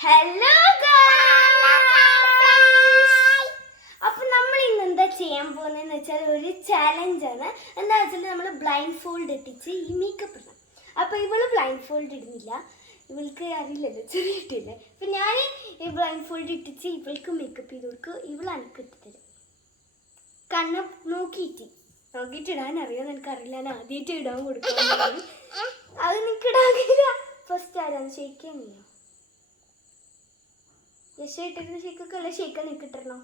Hello അപ്പൊ നമ്മൾ ഇന്ന് എന്താ ചെയ്യാൻ പോകുന്നതെന്ന് വെച്ചാൽ ഒരു ചാലഞ്ച് ആണ്. എന്താ വെച്ചാൽ നമ്മൾ ബ്ലൈൻഡ് ഫോൾഡ് ഇട്ടിച്ച് ഈ മേക്കപ്പ് ഇടണം. അപ്പൊ ഇവൾ ബ്ലൈൻഡ് ഫോൾഡ് ഇടുന്നില്ല. ഇവൾക്ക് അറിയില്ലല്ലോ ചെറിയ ഇട്ടില്ലേ അപ്പൊ ഞാൻ ഈ ബ്ലൈൻഡ് ഫോൾഡ് ഇട്ടിച്ച് ഇവൾക്ക് മേക്കപ്പ് ചെയ്ത് കൊടുക്കും. ഇവൾ എനിക്ക് ഇട്ടിത്തരും കണ്ണ് നോക്കിയിട്ട്. നോക്കിയിട്ട് ഇടാൻ അറിയാം? എനിക്ക് അറിയില്ല. ഞാൻ ആദ്യമായിട്ട് ഇടാൻ കൊടുക്കും അത് നിനക്ക് ഇടാൻ ഫസ്റ്റ് ആരാന്ന് ഷെയ്ക്കാൻ നീയോ? യശ ഇട്ടിരുന്ന ഷേക്കൊക്കെ അല്ല ഷേക്ക് നിനക്ക് ഇട്ടിരണോ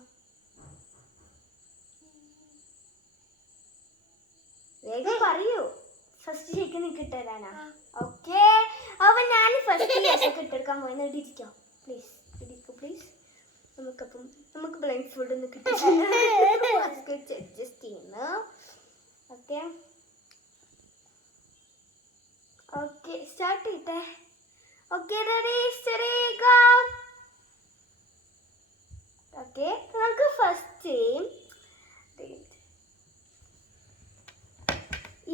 വേഗം പറയൂ. ഫസ്റ്റ് ഷേക്ക് നിനക്ക് ഇട്ടുതരാനാ ഓക്കെ അപ്പൊ ഞാൻ ഫസ്റ്റ് യശക്ക് ഇട്ടെടുക്കാൻ പോയി ഇരിക്കാം. പ്ലീസ് ഇരിക്കൂ പ്ലീസ് നമുക്കപ്പം നമുക്ക് ബ്ലൈൻഡ് ഫുഡ് ഒന്ന് കിട്ടി. അഡ്ജസ്റ്റ് ചെയ്യുന്നു. ഓക്കെ ഓക്കെ സ്റ്റാർട്ട് ചെയ്തേ okay ready steady go okay നമുക്ക് ഫസ്റ്റ്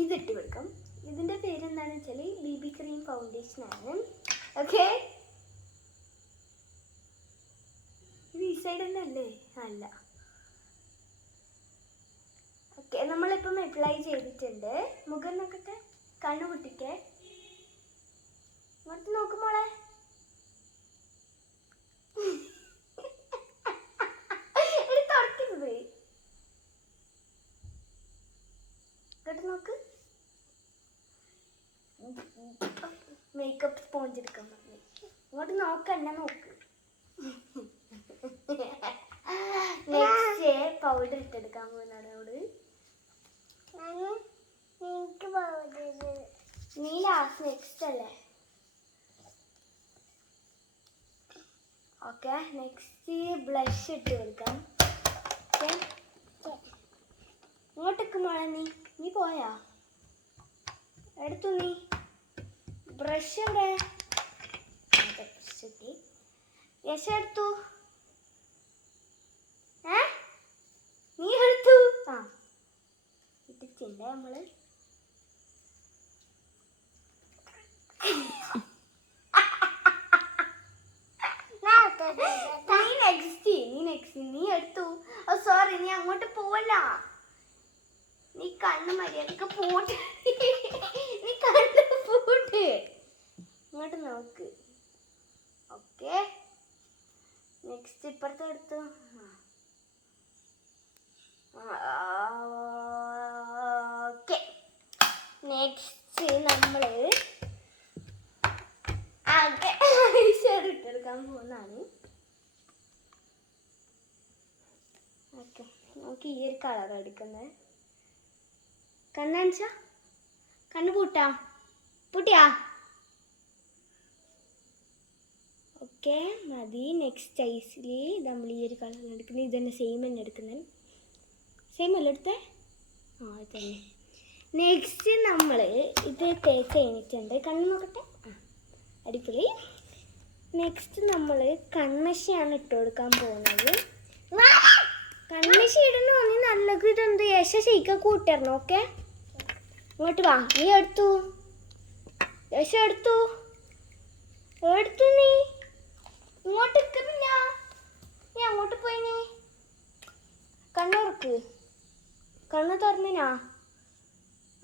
ഇതിട്ട് വെക്കാം ഇതിന്റെ പേര് എന്താണെന്ന് വെച്ചാൽ ബി ബി ക്രീം ഫൗണ്ടേഷൻ ആണ്. ഓക്കെ? ഇത് ഈ സൈഡ് തന്നെ അല്ലേ? അല്ല. ഓക്കെ നമ്മളിപ്പം അപ്ലൈ ചെയ്തിട്ടുണ്ട്. മുഖം നോക്കട്ടെ കണ്ണു പൊട്ടിക്കേ ഇങ്ങോട്ട് നോക്ക് മോളെ എടി തുറക്കരുത് ഇങ്ങോട്ട് നോക്ക്. മേക്കപ്പ് സ്പോഞ്ച് എടുക്കാൻ പറഞ്ഞു. ഇങ്ങോട്ട് നോക്ക് എന്നെ നോക്ക്. നെക്സ്റ്റ് പൗഡർ ഇട്ടെടുക്കാൻ പോകുന്നതാണ് അവിടെ നീ ലാസ്റ്റ് നെക്സ്റ്റ് അല്ലേ? ഓക്കെ നെക്സ്റ്റ് ബ്ലഷ് ഇട്ട് കൊടുക്കാം. ഓക്കെ ഇങ്ങോട്ടേക്ക് മോളെ നീ നീ എടുത്തു നീ. ബ്രഷ് എവിടെ? ബ്രഷ് എടുത്തു ഏ നീ എടുത്തു ആ ഇട്ടിട്ടുണ്ട് നമ്മൾ നീ നെക്സ്റ്റ് നീ നെക്സ്റ്റ് നീ എടുത്തു ഓ സോറി നീ അങ്ങോട്ട് പോവല്ല നീ കണ്ണ് മര്യാദയ്ക്ക് പോട്ട് നീ കണ്ണ് പോട്ട് ഇങ്ങോട്ട് നോക്ക്. ഓക്കെ. നെക്സ്റ്റ് ഇപ്പുറത്തെ എടുത്തു. ഓക്കെ. നെക്സ്റ്റ് നമ്മൾ ഐഷർ ഇട്ടെടുക്കാൻ പോകുന്നതാണ്. ഓക്കെ. നമുക്ക് ഈ ഒരു കളർ എടുക്കുന്നത് കണ്ണാൻച്ച കണ്ണ് പൂട്ടാ? പൂട്ടിയാ? ഓക്കെ മതി. നെക്സ്റ്റ് ഐസിൽ നമ്മൾ ഈ ഒരു കളർ എടുക്കുന്നത്. ഇത് തന്നെ സെയിം തന്നെ എടുക്കുന്നത്. സെയിം അല്ല എടുത്തേ? ആ ഇത് തന്നെ. നെക്സ്റ്റ് നമ്മൾ ഇത് തേച്ച് കഴിഞ്ഞിട്ടുണ്ട്. കണ്ണ് നോക്കട്ടെ? ആ അടിപൊളി. നെക്സ്റ്റ് നമ്മൾ കൺമശിയാണ് ഇട്ട് കൊടുക്കാൻ പോകുന്നത്. കൺമശി ഇടണോ? നീ നല്ലത് ഇതെന്ത്? യശ ശരിക്കും കൂട്ടരണം ഓക്കെ ഇങ്ങോട്ട് വാ. നീ എടുത്തു. യശ എടുത്തു. എടുത്തു നീ ഇങ്ങോട്ട് നിൽക്കുന്നില്ല നീ അങ്ങോട്ട് പോയി നീ കണ്ണുറക്ക് കണ്ണ് തുറന്നിനാ?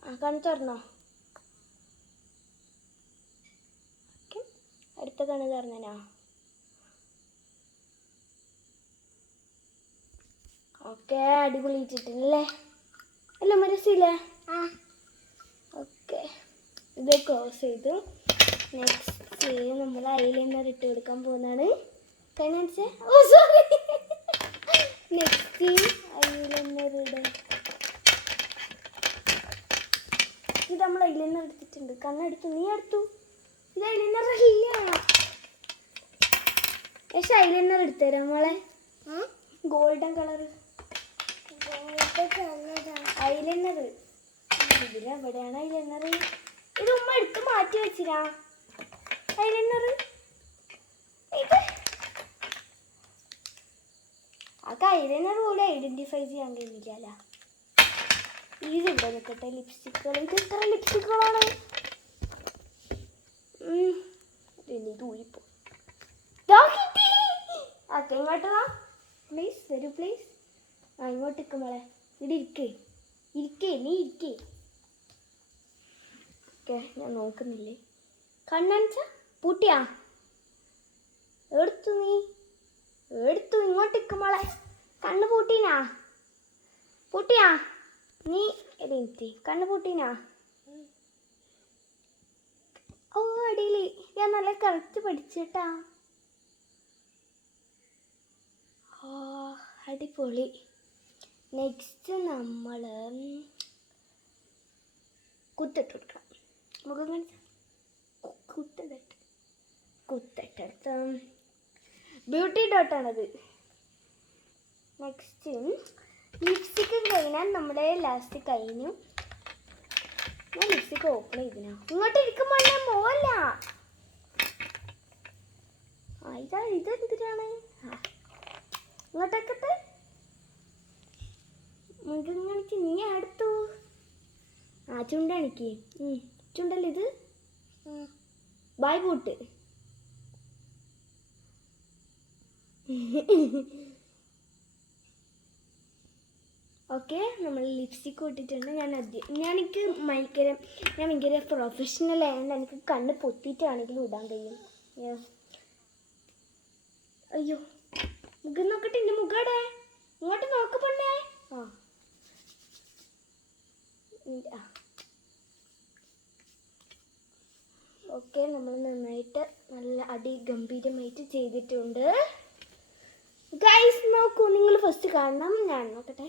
ആ കണ്ണ് തുറന്നോ? ഓക്കെ. അടുത്ത കണ്ണ് തുറന്നിനാ? ഓക്കെ അടിപൊളി ഇട്ടിട്ടില്ലേ അല്ല മനസ്സില്ലേ ഓക്കെ. ഇത് ക്ലോസ് ചെയ്തു. നെക്സ്റ്റ് നമ്മൾ ഐലൈനർ ഇട്ട് കൊടുക്കാൻ പോകുന്നതാണ്. കഴിഞ്ഞ ഓ സോറി നെക്സ്റ്റ് ഐലൈനർ ഇത് നമ്മൾ ഐലൈനർ എടുത്തിട്ടുണ്ട്. കണ്ണെടുത്തു നീ എടുത്തു. ഇത് ഐലൈനർ അല്ല പക്ഷെ ഐലൈനർ എടുത്തുതരാം മോളെ. ഗോൾഡൻ കളർ ഐലൈനർ ഇതിലെവിടെയാണ് ഐലൈനർ ഇത് ഉമ്മ എടുത്ത് മാറ്റി വെച്ചിരാ. ഐലൈനർ ഇത്. ആ ഐലൈനർ പോലും ഐഡന്റിഫൈ ചെയ്യാൻ കഴിയുന്നില്ല ഇതുണ്ടോ നിൽക്കട്ടെ ലിപ്സ്റ്റിക്കുകൾ ഇത് എത്ര ലിപ്സ്റ്റിക്കുകളാണ് ഇനി തൂരിപ്പോ ഓക്കെ ഇങ്ങോട്ട് വാ. പ്ലീസ് വരൂ പ്ലീസ് ആ ഇങ്ങോട്ട് നിൽക്കും മോളെ. ഇവിടെ ഇരിക്കേ. ഇരിക്കേ നീ ഇരിക്കേ. ഓക്കെ ഞാൻ നോക്കുന്നില്ലേ? കണ്ണനച്ച പൂട്ടിയാ. എടുത്തു നീ. എടുത്തു ഇങ്ങോട്ട് നിൽക്കും മോളെ. കണ്ണ് പൂട്ടീനാ. പൂട്ടിയാ. നീ കണ്ണു കണ്ണ് പൂട്ടീനാ? ഓ അടിയിൽ. ഞാൻ നല്ല കറക്റ്റ് പഠിച്ചിട്ടാ. ഓ അടിപൊളി. നെക്സ്റ്റ് നമ്മൾ കുത്തിട്ട് കൊടുക്കണം. മുഖം കാണിച്ച. കുത്തിട്ട്. കുത്തിട്ടെടുത്ത. ബ്യൂട്ടി ഡോട്ടാണത് നെക്സ്റ്റ് ലിപ്സ്റ്റിക്ക് കഴിഞ്ഞാൽ നമ്മുടെ ലാസ്റ്റ് കഴിഞ്ഞു. ഞാൻ ലിപ്സ്റ്റിക്ക് ഓപ്പൺ ചെയ്തിനാ. ഇങ്ങോട്ട് ഇരിക്കുമ്പോൾ ഞാൻ പോവല്ല ആ ഇതാ ഇതെന്തിനാണ് ഇങ്ങോട്ടേക്കട്ടെ മുഖം കാണിച്ച് നീ അടുത്തു. ആ ചുണ്ടണിക്ക് ചുണ്ടല്ലേ ഇത്? ബായ് പൂട്ട് ഓക്കെ നമ്മൾ ലിപ്സ്റ്റിക് ഇട്ടിട്ടുണ്ട്. ഞാൻ ആദ്യം ഞാൻ എനിക്ക് ഭയങ്കര ഞാൻ ഭയങ്കര പ്രൊഫഷണൽ ആയതുകൊണ്ട് എനിക്ക് കണ്ണ് പൊത്തിയിട്ടാണെങ്കിലും ഇടാൻ കഴിയും. അയ്യോ. മുഖം നോക്കട്ടെ എന്റെ മുഖടെ ഇങ്ങോട്ട് നോക്ക് പൊണ്ണേ ആ. ഓക്കെ നമ്മൾ നന്നായിട്ട് നല്ല അടി ഗംഭീരമായിട്ട് ചെയ്തിട്ടുണ്ട്. ഗൈസ് നോക്കൂ നിങ്ങൾ ഫസ്റ്റ് കാണണം. ഞാൻ നോക്കട്ടെ.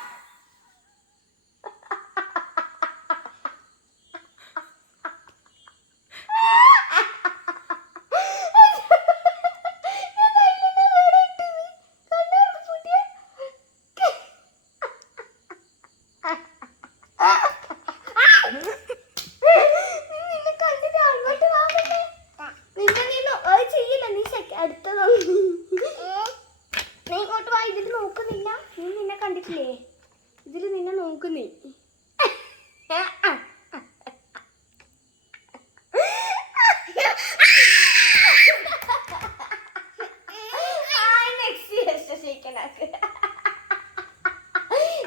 നിന്നെ കണ്ടിട്ട് അങ്ങോട്ട് വാ പെണ്ണേ. നിന്നെ നീ നോ- അത് ചെയ്യില്ല നീ ശരി- അടുത്തതൊന്നും നീ ഇങ്ങോട്ട് വാ ഇതിൽ നോക്കുന്നില്ല നീ നിന്നെ കണ്ടിട്ടില്ലേ ഇതിൽ നിന്നെ നോക്കുന്നേ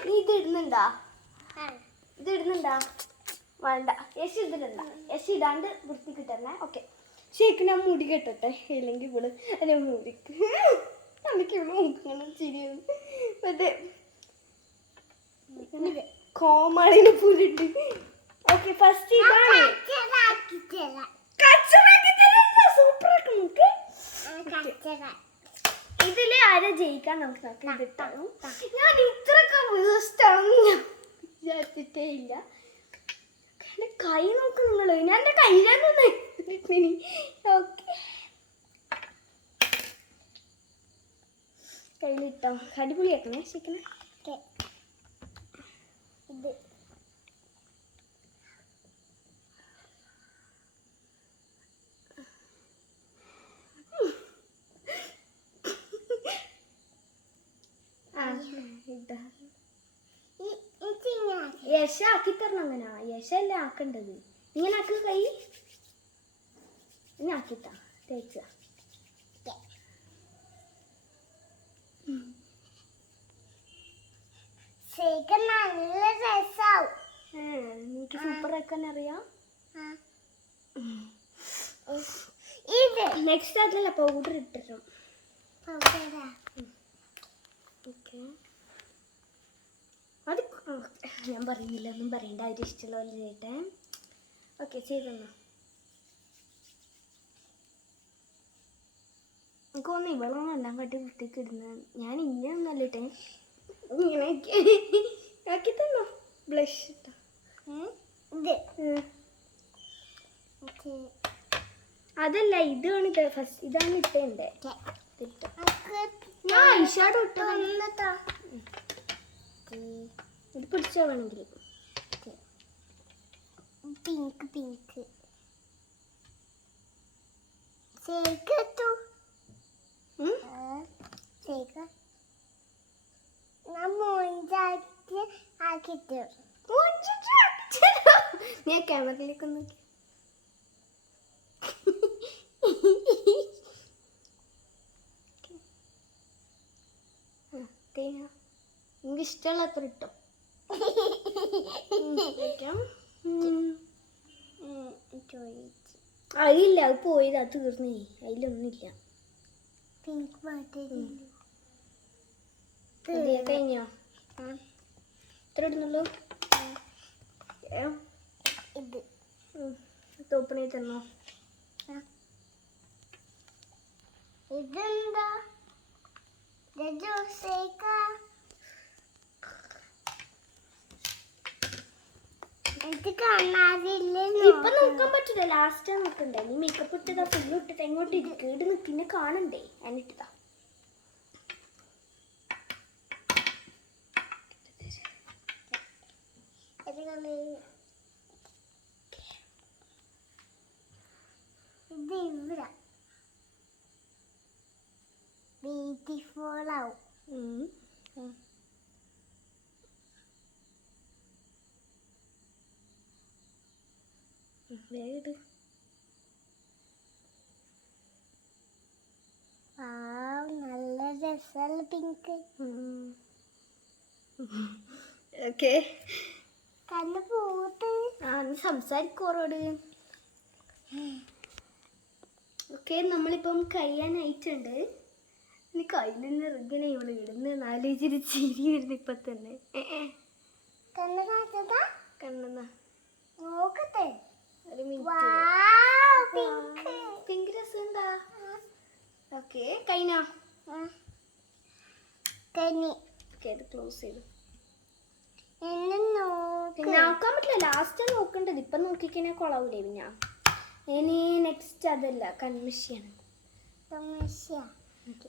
നീ ഇത് ഇടുന്നുണ്ടാ ഇത് ഇടുന്നുണ്ടാ വേണ്ട. യശ് ഇതിലുണ്ട യശ് ഇടാണ്ട് വൃത്തി കിട്ടണേ ഓക്കെ ശരിക്കും ഞാൻ മുടി കെട്ടട്ടെ? ഇല്ലെങ്കിൽ ഇവിടെ അല്ലെ മുടിക്ക് എനിക്ക് ഇവിടെ മുക്കണം ചിരിയാണ് മറ്റേ കോമാളിന് പുലിട്ട് ഓക്കെ ഫസ്റ്റ് ഇതാണ്. നമുക്ക് ഇതിൽ ആരെ ജയിക്കാൻ നമുക്ക് നോക്കാം. ഞാൻ ഇത്രയൊക്കെ വേസ്റ്റ് ആണെന്ന് ഞാൻ വിചാരിച്ചിട്ടേ ഇല്ല. കൈ നോക്ക് നിങ്ങൾ ഞാൻ എന്റെ കയ്യിലാണ് ഓക്കെ. കയ്യിലിട്ടോ. അടിപൊളിയാക്കണേ. ശരിക്കണേ. ഇത് ആ ഇതാ യശ ആക്കി തരണം അങ്ങനെ. യശ അല്ലേ ആക്കേണ്ടത്. ഇങ്ങനെ ആക്കി കൈ. ഇനി ആക്കിത്താ. തേച്ച. നല്ല രസാവും. എനിക്ക് സൂപ്പർ ആക്കാൻ അറിയാം? ഇത്. നെക്സ്റ്റ് അതിലല്ല പൗഡർ ഇട്ടിട്ടും പൗഡറാ ഓക്കെ ഞാൻ പറയുന്നില്ല ഒന്നും പറയണ്ട. അവർ ഇഷ്ടമുള്ള പോലെ ചെയ്യട്ടെ. ഓക്കെ ചെയ്തെന്നോ? എനിക്ക് തോന്നുന്നു ഇവളാണ് എല്ലാം കാട്ടി വൃത്തിക്ക് ഇടുന്നത്. ഞാൻ ഇങ്ങനെയൊന്നല്ല ഇട്ടേ ഇങ്ങനെ ആക്കി തന്നോ? ബ്ലഷ് ഇട്ടോ. അതല്ല ഇതാണ് ഇത്. ഫസ്റ്റ് ഇതാണ് ഇട്ടോ. ഞാൻ ഐഷാഡോ ഇട്ടത്. ഇത് പിടിച്ചോ വേണമെങ്കിൽ. പിങ്ക് പിങ്ക് ചേക്കത്തു നോക്കി. ഇഷ്ടമുള്ള അത്ര ഇട്ടോ. അതില്ല അത് പോയത് അത് തീർന്നേ അതിലൊന്നുമില്ല. കഴിഞ്ഞോ? എത്ര ഇടുന്നുള്ളൂ ഇത്. ഇത് തന്നോ? ഇതെന്താ? ഇത് ഇപ്പൊ നോക്കാൻ പറ്റില്ല ലാസ്റ്റ് നോക്കണ്ടേ? നീ മേക്കപ്പ് ഇട്ടതാ ഫുള്ള് ഇട്ടിട്ട് എങ്ങോട്ട് ഇരിക്കും? ഇട് നിൽക്കുന്ന കാണണ്ടേ? എന്നിട്ടതാ ബ്യൂട്ടിഫുൾ ആവും. ആ നല്ല രസമല്ല പിങ്ക്. ഓക്കെ. കണ്ണ് പോട്ടെ ആ നീ സംസാരിക്കോറോട് ഓക്കെ നമ്മളിപ്പം കഴിയാനായിട്ടുണ്ട്. നീ കയ്യിൽ നിന്ന് ഇങ്ങനെ ഇവൾ ഇടുന്ന നാലോചിരി ചിരി വരുന്നു ഇപ്പൊ തന്നെ. കണ്ണ് കാച്ചതാ കണ്ണെന്നാ? നോക്കട്ടെ പിങ്ക് പിങ്ക് രസം എന്താ ഓക്കെ കഴിഞ്ഞോ? ഓക്കെ ക്ലോസ് ചെയ്തു. നോക്കാൻ പറ്റില്ല ലാസ്റ്റ് നോക്കണ്ടത്. ഇപ്പൊ നോക്കിക്കഴിഞ്ഞാൽ കൊളാവൂലേ പിന്നെ. ഇനി നെക്സ്റ്റ് അതല്ല കൺമിഷിയാണ് കൺമിഷ്യ ഇത്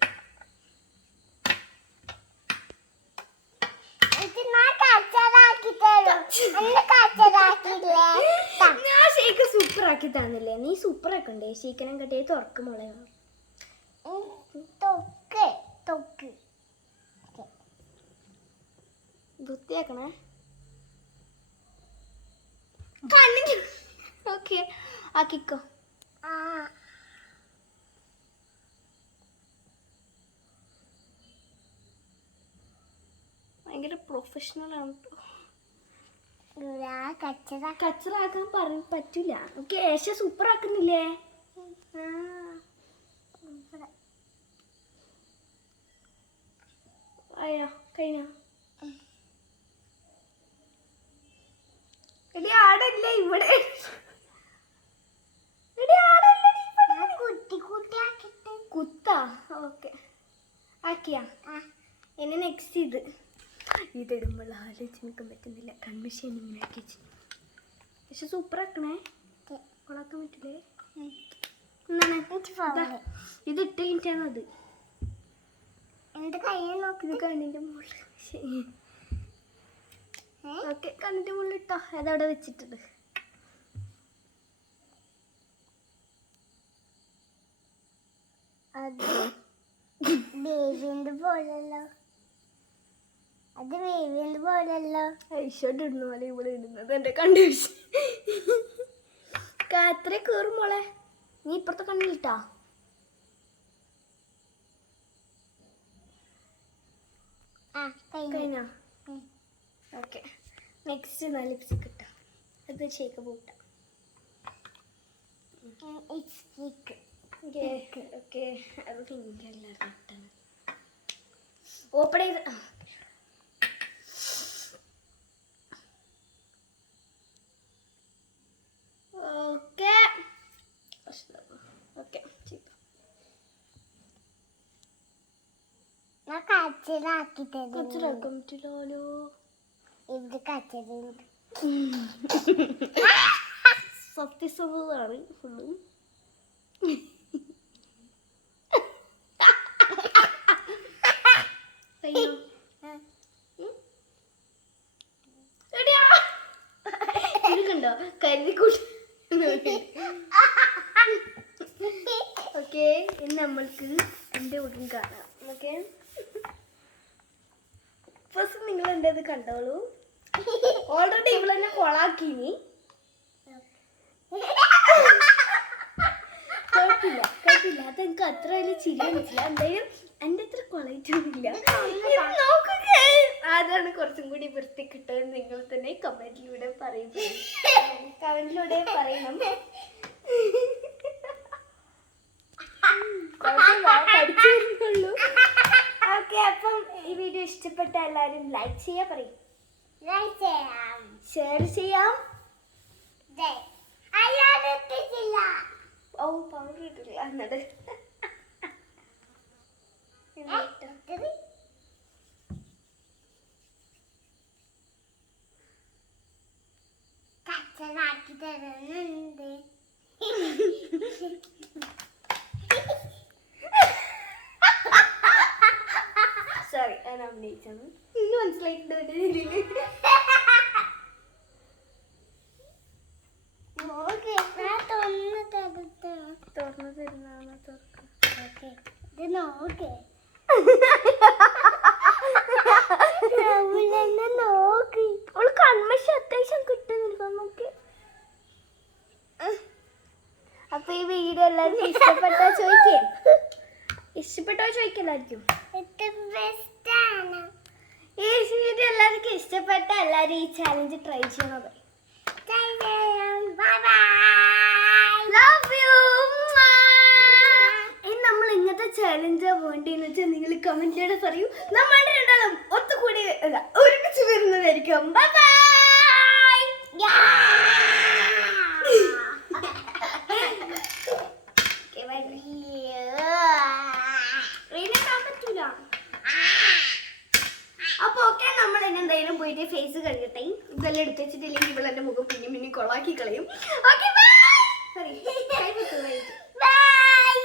ഞാൻ ഷേക്ക് സൂപ്പർ ആക്കി തന്നില്ലേ? നീ സൂപ്പർ ആക്കണ്ടേ ഷേക്കനം കട്ടിയെ തുറക്ക് മോളെ. വൃത്തിയാക്കണേ. കണ്ണിന്. ഓക്കെ. ആക്കിക്കോ. ആ. ഭയങ്കര പ്രൊഫഷണൽ ആണ് ട്ടോ. കച്ചറാക്കാൻ പറ പറ്റൂല. കേശ സൂപ്പർ ആക്കുന്നില്ലേ. ആയോ കഴിഞ്ഞോ? എടി ആടല്ലേ ഇവിടെ എടി ആടല്ലേ ഞാൻ കുട്ടി കുട്ടി ആക്കിട്ട് കുത്താ ഓക്കെ ആക്കിയാ ആ ഇനി നെക്സ്റ്റ് ഇത് ഇതിടുമ്പോൾ ആലോചിച്ച് നിൽക്കാൻ പറ്റുന്നില്ല. കൺമിഷൻ ഇങ്ങനെ ആക്കി വെച്ചു. പക്ഷെ സൂപ്പർ ആക്കണേ. ഓക്കേ. കൊളാക്കാൻ പറ്റില്ലേ. എന്താണ് ഇത് ഇട്ട് കഴിഞ്ഞിട്ടാണ് അത്? കയ്യിൽ നോക്കി. ഇത് കണ്ണിന്റെ മുകളിൽ. ഏ? ഓക്കെ കണ്ണിന്റെ മുകളിൽ ഇട്ടോ. അതവിടെ വെച്ചിട്ടുണ്ട്. അത് ബേബിന്റെ പോലല്ലോ അത് വേവിയത് പോലല്ലോ ഐഷോട്ട് ഇടുന്ന പോലെ ഇവിടെ ഇടുന്നത്. എന്റെ കണ്ടു കാത്ര കേറും മോളെ. നീ ഇപ്പുറത്തെ കണ്ണിലിട്ടാ കഴിഞ്ഞു. ഓക്കെ. നെക്സ്റ്റ് നാല് ലിപ്സ്റ്റിക് ഇട്ടാ. അത് ഷേക്ക് പൂട്ട ഓക്കെ അത് പിങ്ക് എല്ലാവരും ഇട്ടാണ് ഓപ്പൺ ചെയ്ത് ഓക്കെ ഓക്കെ ഞാൻ തരുന്നു കൊച്ചിലാക്കാൻ പറ്റില്ലല്ലോ ഇത് കച്ചറുണ്ട് സത്യസന്ധതാണ് ഫുള്ളും അയ്യോ എടിയാ. ഇത് കണ്ടോ കരുതിക്കൂട്ടി ഓക്കെ ഇനി നമ്മൾക്ക് എന്റെ ഉടൻ കാണാം ഓക്കെ ഫസ്റ്റ് നിങ്ങൾ എന്റെ അത് കണ്ടോളൂ. ഓൾറെഡി ഇവളെന്നെ കൊളാക്കിനി. കുഴപ്പമില്ല അത് എനിക്ക് അത്ര വലിയ ചിരി വന്നിട്ടില്ല. എന്തായാലും എന്റെ അത്ര നോക്കുക അതാണ് കുറച്ചും കൂടി വൃത്തി കിട്ടുന്നത് നിങ്ങൾ തന്നെ കമന്റിലൂടെ പറയുന്നത്. കമന്റിലൂടെ പറയണം കുഴപ്പമില്ല, പഠിച്ചു വരുന്നുള്ളൂ ഓക്കെ അപ്പം ഈ വീഡിയോ ഇഷ്ടപ്പെട്ട എല്ലാവരും ലൈക്ക് ചെയ്യാൻ പറയും. Right ചെയ്യാം. ഷെയർ ചെയ്യാം. ഓ പവർ ഇട്ടില്ല എന്നിട്ട് ഇത് കച്ചറാക്കി തരുന്നുണ്ട് സോറി ഞാൻ അഭിനയിച്ചത് ഇന്ന് മനസ്സിലായിട്ടുണ്ട് എന്റെ രീതിയിൽ. നോക്ക് ഞാൻ തുറന്ന് തരട്ടെ തുറന്നു തരുന്നതാണ് തുറക്കുക ഓക്കെ ഇത് നോക്ക്. നോക്ക്. അവൾ കൺമശി അത്യാവശ്യം നമുക്ക്. അപ്പൊ ഈ വീഡിയോ എല്ലാവർക്കും ഇഷ്ടപ്പെട്ടോ ചോദിക്കേ? ഇഷ്ടപ്പെട്ടോ ചോദിക്കല്ലായിരിക്കും. ഈ വീഡിയോ എല്ലാവർക്കും ഇഷ്ടപ്പെട്ട എല്ലാവരും ഈ ചാലഞ്ച് ട്രൈ ചെയ്യണത്. ബൈ ബൈ ഇങ്ങനത്തെ ചലഞ്ച് വേണ്ടെന്ന് വെച്ചാൽ നിങ്ങൾ കമന്റിലൂടെ പറയൂ. നമ്മൾ രണ്ടാളും ഒത്തുകൂടി അല്ല ഒരുമിച്ച് വരുന്നതായിരിക്കും. ബൈ ബൈ അപ്പൊ ഓക്കെ നമ്മൾ ഇനി എന്തായാലും പോയിട്ട് ഫേസ് കഴുകട്ടെ. ഇതെല്ലാം എടുത്ത് വെച്ചിട്ടില്ലെങ്കിൽ ഇവിടെ എന്റെ മുഖം പിന്നെ പിന്നെ കൊളാക്കി കളയും. Okay bye bye